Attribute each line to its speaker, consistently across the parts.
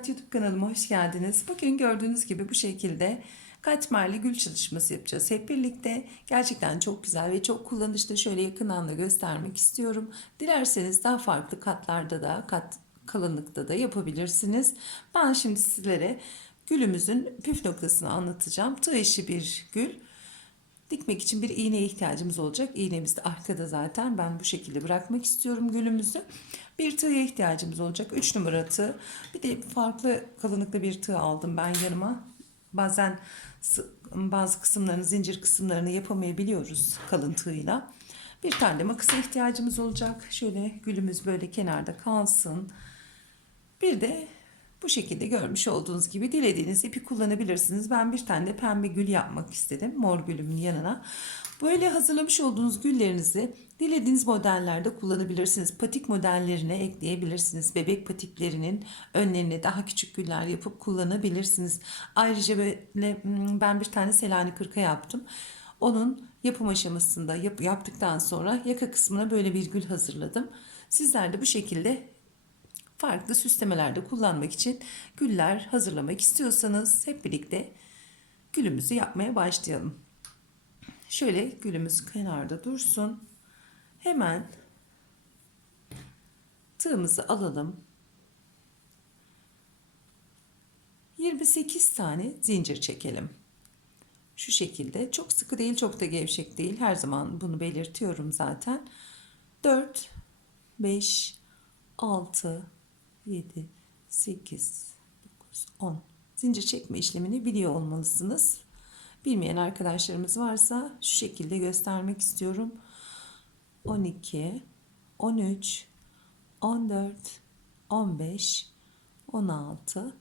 Speaker 1: Hayat YouTube kanalıma hoş geldiniz. Bugün gördüğünüz gibi bu şekilde katmerli gül çalışması yapacağız. Hep birlikte gerçekten çok güzel ve çok kullanışlı şöyle yakından da göstermek istiyorum. Dilerseniz daha farklı katlarda da kat kalınlıkta da yapabilirsiniz. Ben şimdi sizlere gülümüzün püf noktasını anlatacağım. Tığ işi bir gül. Dikmek için bir iğneye ihtiyacımız olacak. İğnemiz de arkada zaten. Ben bu şekilde bırakmak istiyorum gülümüzü. Bir tığa ihtiyacımız olacak. 3 numara tığ. Bir de farklı kalınlıkta bir tığ aldım ben yanıma. Bazen bazı kısımlarını, zincir kısımlarını yapamayabiliyoruz kalın tığıyla. Bir tane makasa ihtiyacımız olacak. Şöyle gülümüz böyle kenarda kalsın. Bir de bu şekilde görmüş olduğunuz gibi dilediğiniz ipi kullanabilirsiniz. Ben bir tane de pembe gül yapmak istedim. Mor gülümün yanına. Böyle hazırlamış olduğunuz güllerinizi dilediğiniz modellerde kullanabilirsiniz. Patik modellerine ekleyebilirsiniz. Bebek patiklerinin önlerine daha küçük güller yapıp kullanabilirsiniz. Ayrıca böyle hmm, ben bir tane Selani kırka yaptım. Onun yapım aşamasında yap, yaptıktan sonra yaka kısmına böyle bir gül hazırladım. Sizler de bu şekilde farklı süslemelerde kullanmak için güller hazırlamak istiyorsanız hep birlikte gülümüzü yapmaya başlayalım. Şöyle gülümüz kenarda dursun. Hemen tığımızı alalım. 28 tane zincir çekelim. Şu şekilde çok sıkı değil çok da gevşek değil. Her zaman bunu belirtiyorum zaten. 4 5 6 7 8 9 10 zincir çekme işlemini biliyor olmalısınız. Bilmeyen arkadaşlarımız varsa şu şekilde göstermek istiyorum. 12 13 14 15 16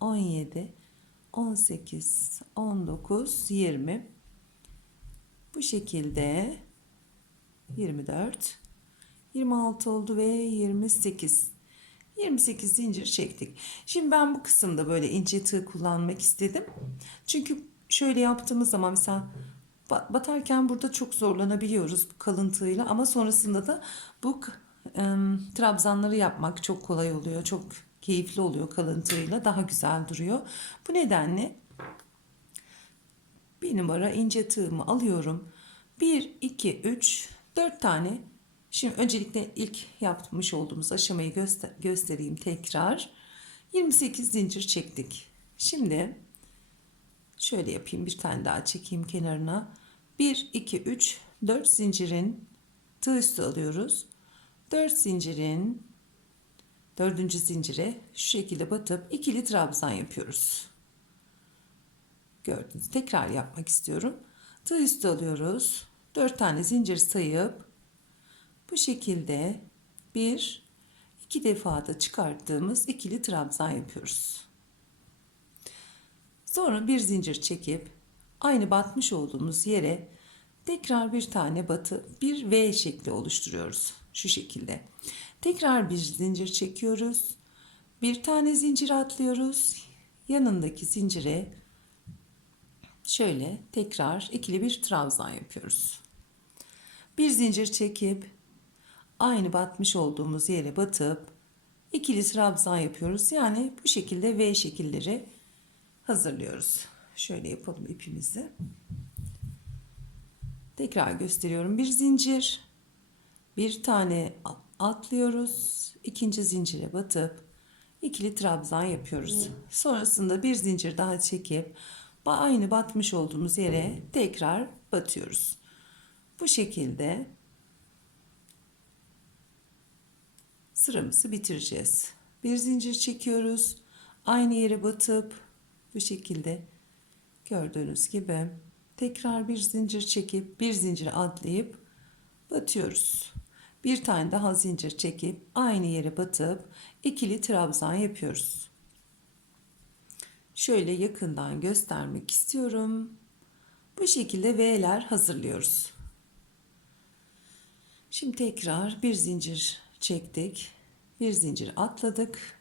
Speaker 1: 17 18 19 20 bu şekilde 24 26 oldu ve 28 28 zincir çektik. Şimdi ben bu kısımda böyle ince tığ kullanmak istedim. Çünkü şöyle yaptığımız zaman mesela batarken burada çok zorlanabiliyoruz bu kalın tığıyla ama sonrasında da bu e, trabzanları yapmak çok kolay oluyor. Çok keyifli oluyor kalın tığıyla daha güzel duruyor. Bu nedenle bir numara ince tığımı alıyorum. 1, 2, 3, 4 tane Şimdi öncelikle ilk yapmış olduğumuz aşamayı göster göstereyim tekrar. 28 zincir çektik. Şimdi şöyle yapayım bir tane daha çekeyim kenarına. 1, 2, 3, 4 zincirin tığ üstü alıyoruz. 4 zincirin dördüncü zincire şu şekilde batıp ikili trabzan yapıyoruz. Gördünüz. Tekrar yapmak istiyorum. Tığ üstü alıyoruz. 4 tane zincir sayıp bu şekilde bir iki defada çıkarttığımız ikili trabzan yapıyoruz. Sonra bir zincir çekip aynı batmış olduğumuz yere tekrar bir tane batı bir V şekli oluşturuyoruz. Şu şekilde. Tekrar bir zincir çekiyoruz. Bir tane zincir atlıyoruz. Yanındaki zincire şöyle tekrar ikili bir trabzan yapıyoruz. Bir zincir çekip aynı batmış olduğumuz yere batıp ikili trabzan yapıyoruz. Yani bu şekilde V şekilleri hazırlıyoruz. Şöyle yapalım ipimizi. Tekrar gösteriyorum. Bir zincir, bir tane atlıyoruz. ikinci zincire batıp ikili trabzan yapıyoruz. Sonrasında bir zincir daha çekip aynı batmış olduğumuz yere tekrar batıyoruz. Bu şekilde sıramızı bitireceğiz. Bir zincir çekiyoruz. Aynı yere batıp bu şekilde gördüğünüz gibi tekrar bir zincir çekip bir zincir atlayıp batıyoruz. Bir tane daha zincir çekip aynı yere batıp ikili trabzan yapıyoruz. Şöyle yakından göstermek istiyorum. Bu şekilde V'ler hazırlıyoruz. Şimdi tekrar bir zincir çektik bir zincir atladık.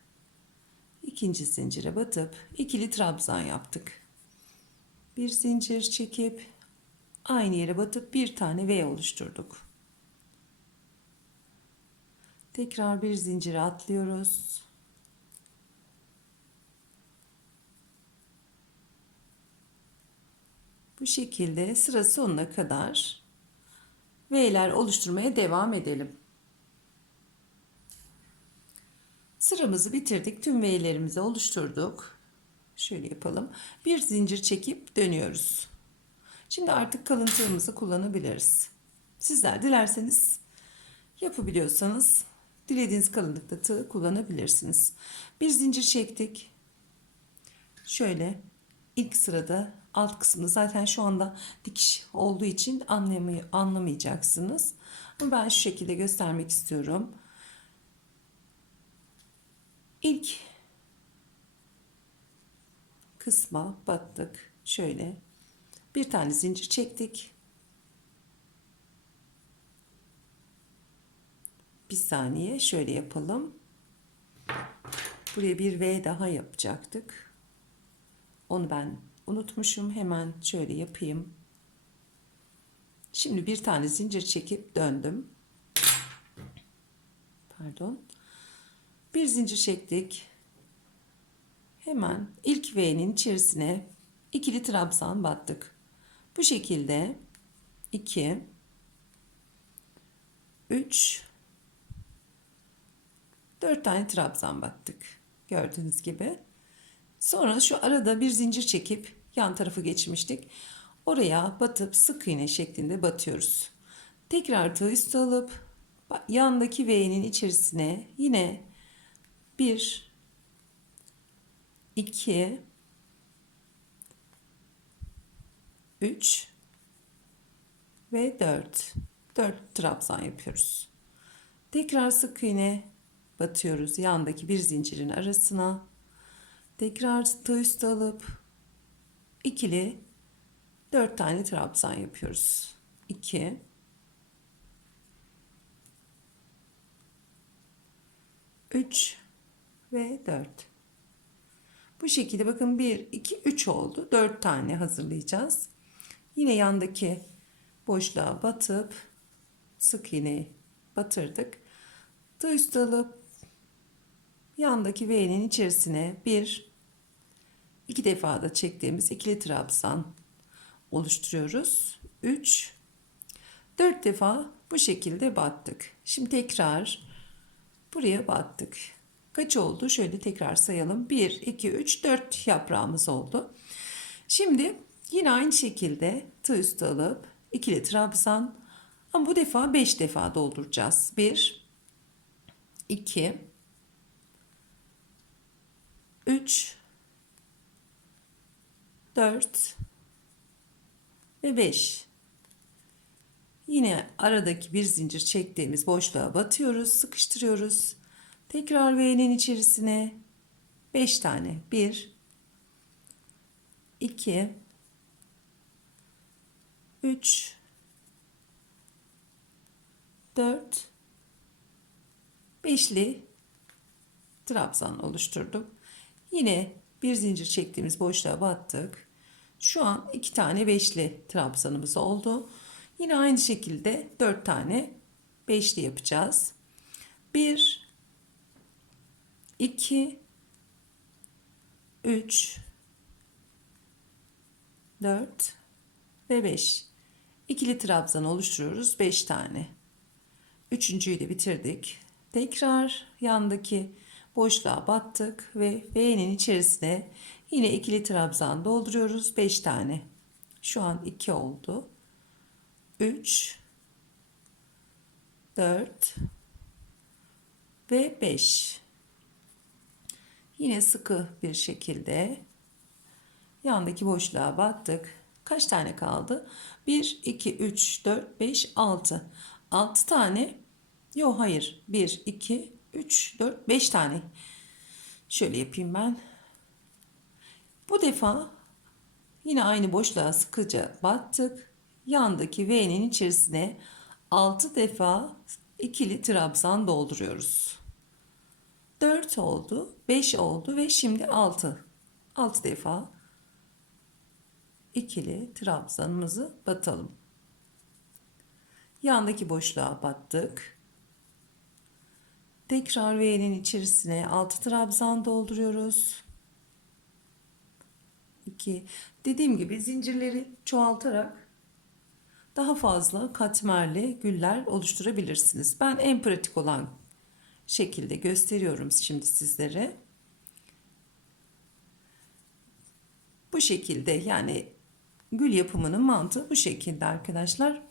Speaker 1: ikinci zincire batıp ikili trabzan yaptık. Bir zincir çekip aynı yere batıp bir tane V oluşturduk. Tekrar bir zincire atlıyoruz. Bu şekilde sıra sonuna kadar V'ler oluşturmaya devam edelim. Sıramızı bitirdik. Tüm V'lerimizi oluşturduk. Şöyle yapalım. Bir zincir çekip dönüyoruz. Şimdi artık kalın tığımızı kullanabiliriz. Sizler dilerseniz yapabiliyorsanız dilediğiniz kalınlıkta tığ kullanabilirsiniz. Bir zincir çektik. Şöyle ilk sırada alt kısmını zaten şu anda dikiş olduğu için anlamay anlamayacaksınız. Ama ben şu şekilde göstermek istiyorum. İlk kısma battık. Şöyle bir tane zincir çektik. Bir saniye şöyle yapalım. Buraya bir V daha yapacaktık. Onu ben unutmuşum. Hemen şöyle yapayım. Şimdi bir tane zincir çekip döndüm. Pardon. Bir zincir çektik. Hemen ilk V'nin içerisine ikili trabzan battık. Bu şekilde 2 3 4 tane trabzan battık. Gördüğünüz gibi. Sonra şu arada bir zincir çekip yan tarafı geçmiştik. Oraya batıp sık iğne şeklinde batıyoruz. Tekrar tığ üstü alıp yandaki V'nin içerisine yine bir 2 3 ve 4 4 trabzan yapıyoruz. Tekrar sık iğne batıyoruz yandaki bir zincirin arasına. Tekrar tığ üstü alıp ikili 4 tane trabzan yapıyoruz. 2 3 ve 4. Bu şekilde bakın 1 2 3 oldu. 4 tane hazırlayacağız. Yine yandaki boşluğa batıp sık iğne batırdık. Tığ alıp yandaki V'nin içerisine bir iki defa da çektiğimiz ikili trabzan oluşturuyoruz. 3 4 defa bu şekilde battık. Şimdi tekrar buraya battık. Kaç oldu? Şöyle tekrar sayalım. 1 2 3 4 yaprağımız oldu. Şimdi yine aynı şekilde tığ üstü alıp ikili trabzan ama bu defa 5 defa dolduracağız. 1 2 3 4 ve 5 yine aradaki bir zincir çektiğimiz boşluğa batıyoruz sıkıştırıyoruz tekrar V'nin içerisine 5 tane 1 2 3 4 beşli trabzan oluşturduk. Yine bir zincir çektiğimiz boşluğa battık. Şu an iki tane beşli trabzanımız oldu. Yine aynı şekilde dört tane beşli yapacağız. Bir, iki, üç, dört ve beş. İkili trabzan oluşturuyoruz. Beş tane. Üçüncüyü de bitirdik. Tekrar yandaki boşluğa battık ve V'nin içerisine yine ikili trabzan dolduruyoruz. 5 tane. Şu an 2 oldu. 3 4 ve 5. Yine sıkı bir şekilde yandaki boşluğa battık. Kaç tane kaldı? 1 2 3 4 5 6. 6 tane. Yok hayır. 1 2 3, 4, 5 tane. Şöyle yapayım ben. Bu defa yine aynı boşluğa sıkıca battık. Yandaki V'nin içerisine 6 defa ikili trabzan dolduruyoruz. 4 oldu, 5 oldu ve şimdi 6. 6 defa ikili trabzanımızı batalım. Yandaki boşluğa battık. Tekrar V'nin içerisine 6 trabzan dolduruyoruz. 2. Dediğim gibi zincirleri çoğaltarak daha fazla katmerli güller oluşturabilirsiniz. Ben en pratik olan şekilde gösteriyorum şimdi sizlere. Bu şekilde yani gül yapımının mantığı bu şekilde arkadaşlar.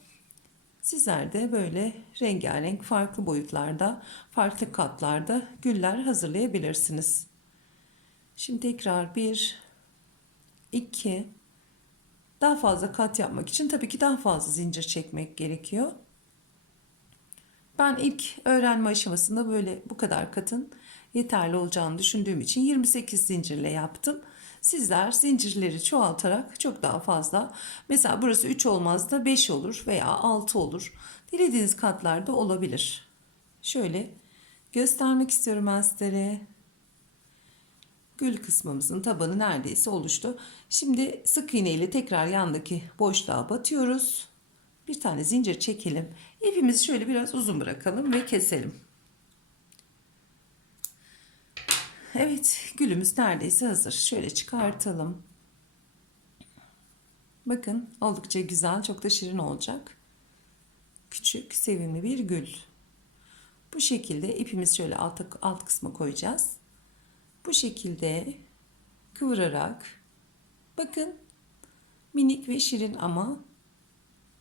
Speaker 1: Sizler de böyle rengarenk farklı boyutlarda, farklı katlarda güller hazırlayabilirsiniz. Şimdi tekrar bir, iki, daha fazla kat yapmak için tabii ki daha fazla zincir çekmek gerekiyor. Ben ilk öğrenme aşamasında böyle bu kadar katın yeterli olacağını düşündüğüm için 28 zincirle yaptım. Sizler zincirleri çoğaltarak çok daha fazla mesela burası 3 olmaz da 5 olur veya 6 olur. Dilediğiniz katlarda olabilir. Şöyle göstermek istiyorum ben sizlere. Gül kısmımızın tabanı neredeyse oluştu. Şimdi sık iğne ile tekrar yandaki boşluğa batıyoruz. Bir tane zincir çekelim. İpimizi şöyle biraz uzun bırakalım ve keselim. Evet gülümüz neredeyse hazır. Şöyle çıkartalım. Bakın oldukça güzel çok da şirin olacak. Küçük sevimli bir gül. Bu şekilde ipimizi şöyle alt, alt kısma koyacağız. Bu şekilde kıvırarak bakın minik ve şirin ama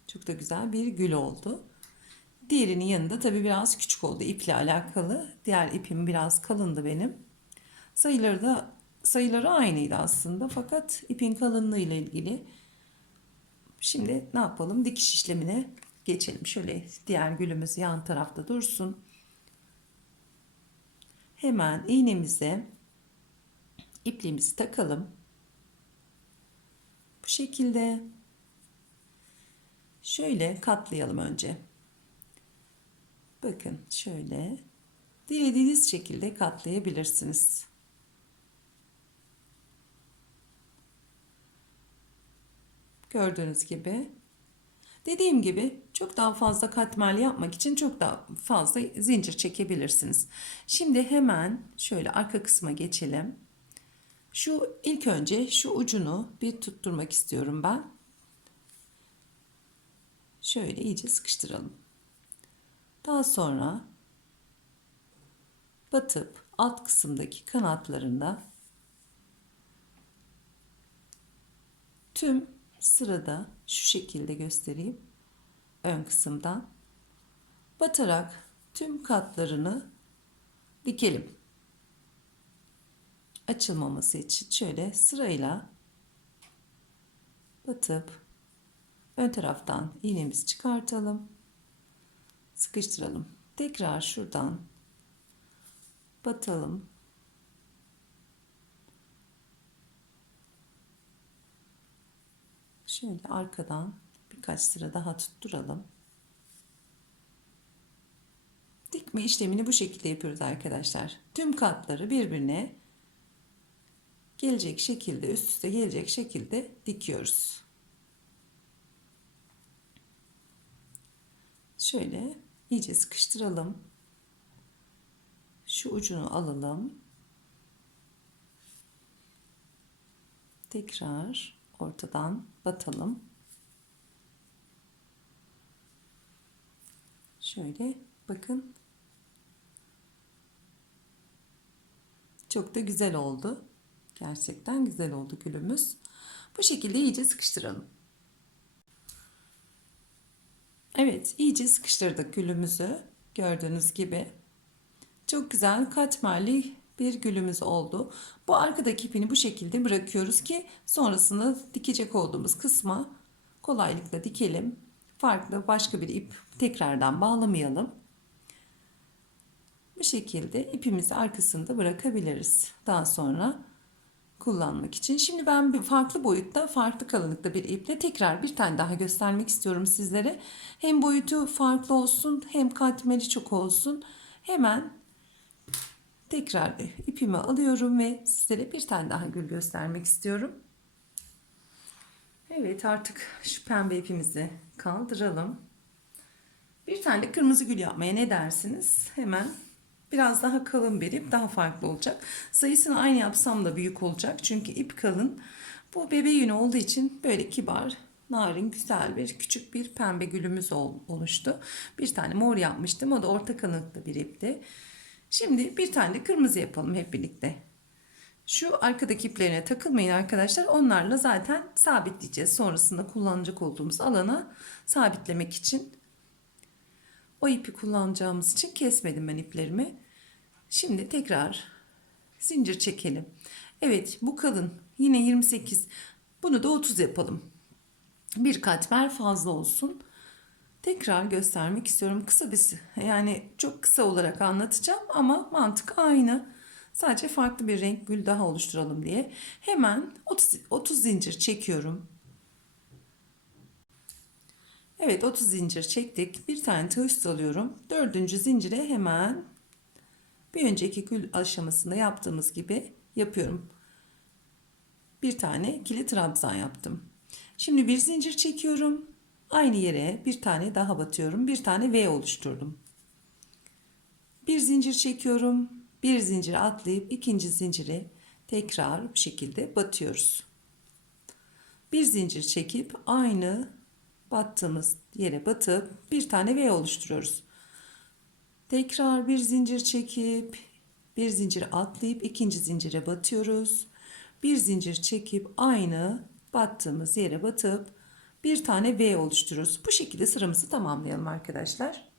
Speaker 1: çok da güzel bir gül oldu. Diğerinin yanında tabii biraz küçük oldu iple alakalı. Diğer ipim biraz kalındı benim. Sayıları da sayıları aynıydı aslında fakat ipin kalınlığı ile ilgili. Şimdi ne yapalım? Dikiş işlemine geçelim. Şöyle diğer gülümüz yan tarafta dursun. Hemen iğnemize ipliğimizi takalım. Bu şekilde şöyle katlayalım önce. Bakın şöyle dilediğiniz şekilde katlayabilirsiniz. Gördüğünüz gibi. Dediğim gibi çok daha fazla katmerli yapmak için çok daha fazla zincir çekebilirsiniz. Şimdi hemen şöyle arka kısma geçelim. Şu ilk önce şu ucunu bir tutturmak istiyorum ben. Şöyle iyice sıkıştıralım. Daha sonra batıp alt kısımdaki kanatlarında tüm sırada şu şekilde göstereyim. Ön kısımdan batarak tüm katlarını dikelim. Açılmaması için şöyle sırayla batıp ön taraftan iğnemizi çıkartalım. Sıkıştıralım. Tekrar şuradan batalım. Şöyle arkadan birkaç sıra daha tutturalım. Dikme işlemini bu şekilde yapıyoruz arkadaşlar. Tüm katları birbirine gelecek şekilde üst üste gelecek şekilde dikiyoruz. Şöyle iyice sıkıştıralım. Şu ucunu alalım. Tekrar ortadan batalım. Şöyle bakın. Çok da güzel oldu. Gerçekten güzel oldu gülümüz. Bu şekilde iyice sıkıştıralım. Evet, iyice sıkıştırdık gülümüzü. Gördüğünüz gibi. Çok güzel katmerli bir gülümüz oldu. Bu arkadaki ipini bu şekilde bırakıyoruz ki sonrasında dikecek olduğumuz kısma kolaylıkla dikelim. Farklı başka bir ip tekrardan bağlamayalım. Bu şekilde ipimizi arkasında bırakabiliriz. Daha sonra kullanmak için. Şimdi ben bir farklı boyutta, farklı kalınlıkta bir iple tekrar bir tane daha göstermek istiyorum sizlere. Hem boyutu farklı olsun, hem katmeri çok olsun. Hemen tekrar ipimi alıyorum ve sizlere bir tane daha gül göstermek istiyorum. Evet artık şu pembe ipimizi kaldıralım. Bir tane de kırmızı gül yapmaya ne dersiniz? Hemen biraz daha kalın bir ip daha farklı olacak. Sayısını aynı yapsam da büyük olacak. Çünkü ip kalın. Bu bebe yünü olduğu için böyle kibar, narin, güzel bir küçük bir pembe gülümüz ol- oluştu. Bir tane mor yapmıştım. O da orta kalınlıkta bir ipti. Şimdi bir tane de kırmızı yapalım hep birlikte. Şu arkadaki iplerine takılmayın arkadaşlar. Onlarla zaten sabitleyeceğiz. Sonrasında kullanacak olduğumuz alana sabitlemek için. O ipi kullanacağımız için kesmedim ben iplerimi. Şimdi tekrar zincir çekelim. Evet bu kalın. Yine 28. Bunu da 30 yapalım. Bir katmer fazla olsun. Tekrar göstermek istiyorum. Kısa bir yani çok kısa olarak anlatacağım ama mantık aynı. Sadece farklı bir renk gül daha oluşturalım diye. Hemen 30, 30 zincir çekiyorum. Evet 30 zincir çektik. Bir tane tığ alıyorum. Dördüncü zincire hemen bir önceki gül aşamasında yaptığımız gibi yapıyorum. Bir tane ikili trabzan yaptım. Şimdi bir zincir çekiyorum. Aynı yere bir tane daha batıyorum. Bir tane V oluşturdum. Bir zincir çekiyorum. Bir zincir atlayıp ikinci zinciri tekrar bu şekilde batıyoruz. Bir zincir çekip aynı battığımız yere batıp bir tane V oluşturuyoruz. Tekrar bir zincir çekip bir zincir atlayıp ikinci zincire batıyoruz. Bir zincir çekip aynı battığımız yere batıp bir tane V oluşturuyoruz. Bu şekilde sıramızı tamamlayalım arkadaşlar.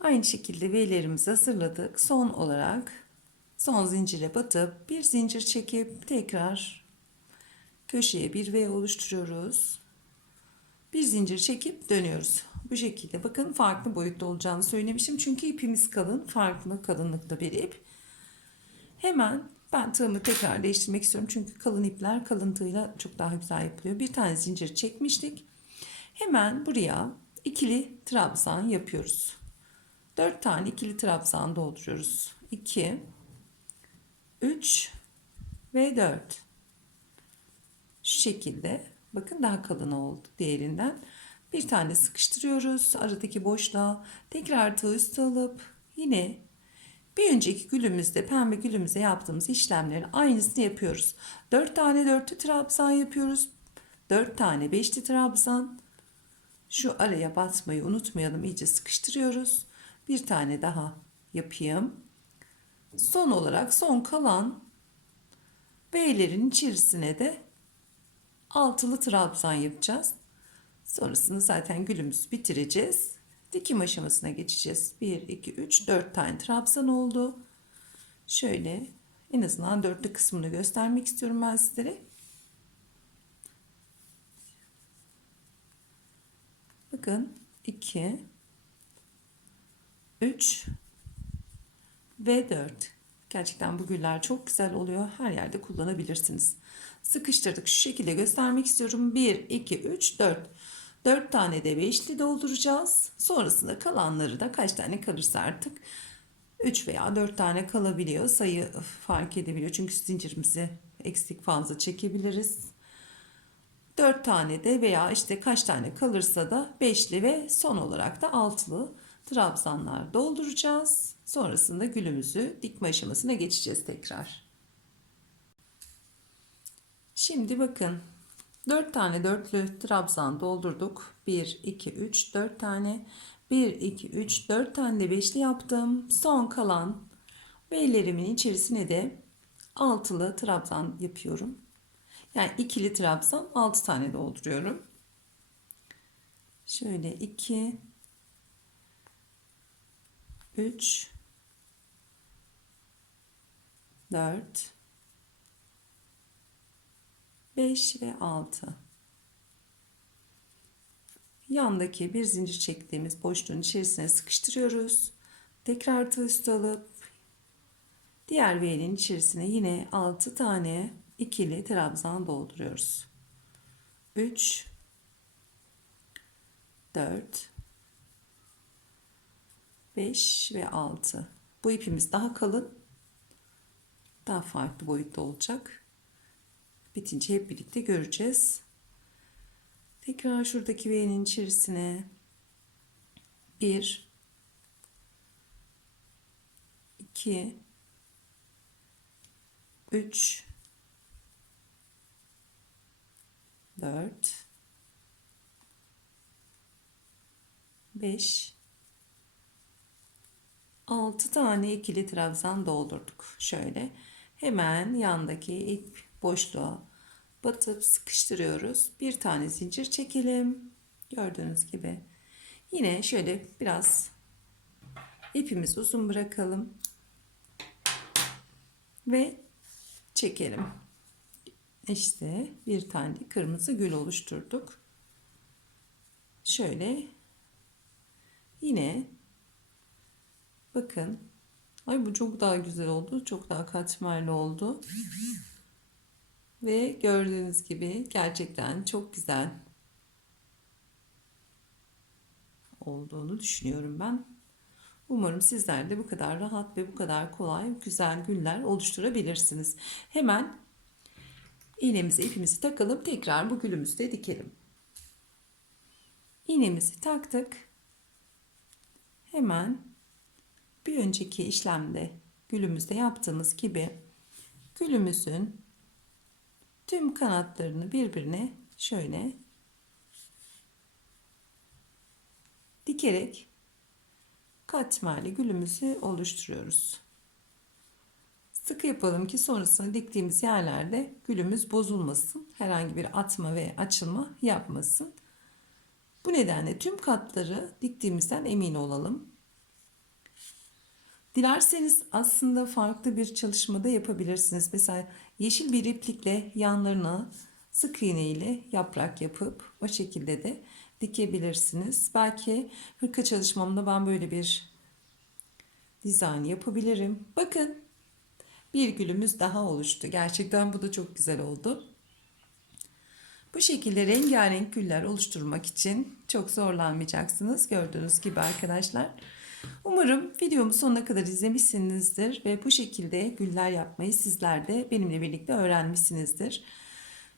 Speaker 1: Aynı şekilde V'lerimizi hazırladık. Son olarak son zincire batıp bir zincir çekip tekrar köşeye bir V oluşturuyoruz. Bir zincir çekip dönüyoruz. Bu şekilde bakın farklı boyutta olacağını söylemişim. Çünkü ipimiz kalın. Farklı kalınlıkta bir ip. Hemen ben tığımı tekrar değiştirmek istiyorum. Çünkü kalın ipler kalın tığla çok daha güzel yapılıyor. Bir tane zincir çekmiştik. Hemen buraya ikili trabzan yapıyoruz. 4 tane ikili trabzan dolduruyoruz. 2 3 ve 4. Şu şekilde bakın daha kalın oldu diğerinden. Bir tane sıkıştırıyoruz aradaki boşluğa. Tekrar tığ üstü alıp yine bir önceki gülümüzde pembe gülümüze yaptığımız işlemlerin aynısını yapıyoruz. 4 tane dörtlü trabzan yapıyoruz. 4 tane beşli trabzan. Şu araya batmayı unutmayalım. iyice sıkıştırıyoruz. Bir tane daha yapayım. Son olarak son kalan B'lerin içerisine de altılı trabzan yapacağız. Sonrasını zaten gülümüzü bitireceğiz. Dikim aşamasına geçeceğiz. 1, 2, 3, 4 tane trabzan oldu. Şöyle en azından dörtlü kısmını göstermek istiyorum ben sizlere. Bakın 2, 3 ve 4. Gerçekten bu güller çok güzel oluyor. Her yerde kullanabilirsiniz. Sıkıştırdık. Şu şekilde göstermek istiyorum. 1, 2, 3, 4. 4 tane de beşli dolduracağız. Sonrasında kalanları da kaç tane kalırsa artık 3 veya 4 tane kalabiliyor. Sayı fark edebiliyor. Çünkü zincirimizi eksik fazla çekebiliriz. 4 tane de veya işte kaç tane kalırsa da beşli ve son olarak da altılı trabzanlar dolduracağız. Sonrasında gülümüzü dikme aşamasına geçeceğiz tekrar. Şimdi bakın 4 tane dörtlü trabzan doldurduk. 1, 2, 3, 4 tane. 1, 2, 3, 4 tane de beşli yaptım. Son kalan V'lerimin içerisine de altılı trabzan yapıyorum. Yani ikili trabzan 6 tane dolduruyorum. Şöyle 2 3 4 5 ve 6 yandaki bir zincir çektiğimiz boşluğun içerisine sıkıştırıyoruz. Tekrar tığ üstü alıp diğer V'nin içerisine yine 6 tane ikili trabzan dolduruyoruz. 3 4 5 ve 6. Bu ipimiz daha kalın. Daha farklı boyutta olacak. Bitince hep birlikte göreceğiz. Tekrar şuradaki V'nin içerisine 1 2 3 4 5 6 tane ikili trabzan doldurduk. Şöyle hemen yandaki ip boşluğa batıp sıkıştırıyoruz. Bir tane zincir çekelim. Gördüğünüz gibi. Yine şöyle biraz ipimizi uzun bırakalım. Ve çekelim. İşte bir tane kırmızı gül oluşturduk. Şöyle yine bakın ay bu çok daha güzel oldu. Çok daha katmerli oldu. Ve gördüğünüz gibi gerçekten çok güzel olduğunu düşünüyorum ben. Umarım sizler de bu kadar rahat ve bu kadar kolay güzel güller oluşturabilirsiniz. Hemen iğnemizi ipimizi takalım tekrar bu gülümüzü de dikelim. İğnemizi taktık. Hemen bir önceki işlemde gülümüzde yaptığımız gibi gülümüzün tüm kanatlarını birbirine şöyle dikerek katmerli gülümüzü oluşturuyoruz. Sıkı yapalım ki sonrasında diktiğimiz yerlerde gülümüz bozulmasın. Herhangi bir atma ve açılma yapmasın. Bu nedenle tüm katları diktiğimizden emin olalım. Dilerseniz aslında farklı bir çalışmada yapabilirsiniz. Mesela yeşil bir iplikle yanlarına sık iğne ile yaprak yapıp o şekilde de dikebilirsiniz. Belki hırka çalışmamda ben böyle bir dizayn yapabilirim. Bakın bir gülümüz daha oluştu. Gerçekten bu da çok güzel oldu. Bu şekilde rengarenk güller oluşturmak için çok zorlanmayacaksınız. Gördüğünüz gibi arkadaşlar. Umarım videomu sonuna kadar izlemişsinizdir ve bu şekilde güller yapmayı sizler de benimle birlikte öğrenmişsinizdir.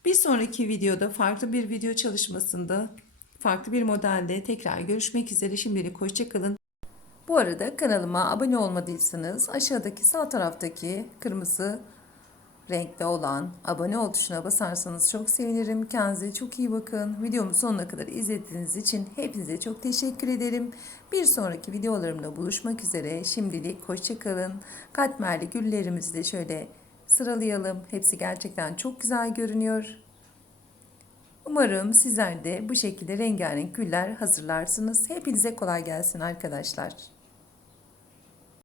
Speaker 1: Bir sonraki videoda farklı bir video çalışmasında farklı bir modelde tekrar görüşmek üzere. Şimdilik hoşçakalın. Bu arada kanalıma abone olmadıysanız aşağıdaki sağ taraftaki kırmızı renkte olan abone ol tuşuna basarsanız çok sevinirim. Kendinize çok iyi bakın. Videomu sonuna kadar izlediğiniz için hepinize çok teşekkür ederim. Bir sonraki videolarımda buluşmak üzere. Şimdilik hoşçakalın. Katmerli güllerimizi de şöyle sıralayalım. Hepsi gerçekten çok güzel görünüyor. Umarım sizler de bu şekilde rengarenk güller hazırlarsınız. Hepinize kolay gelsin arkadaşlar.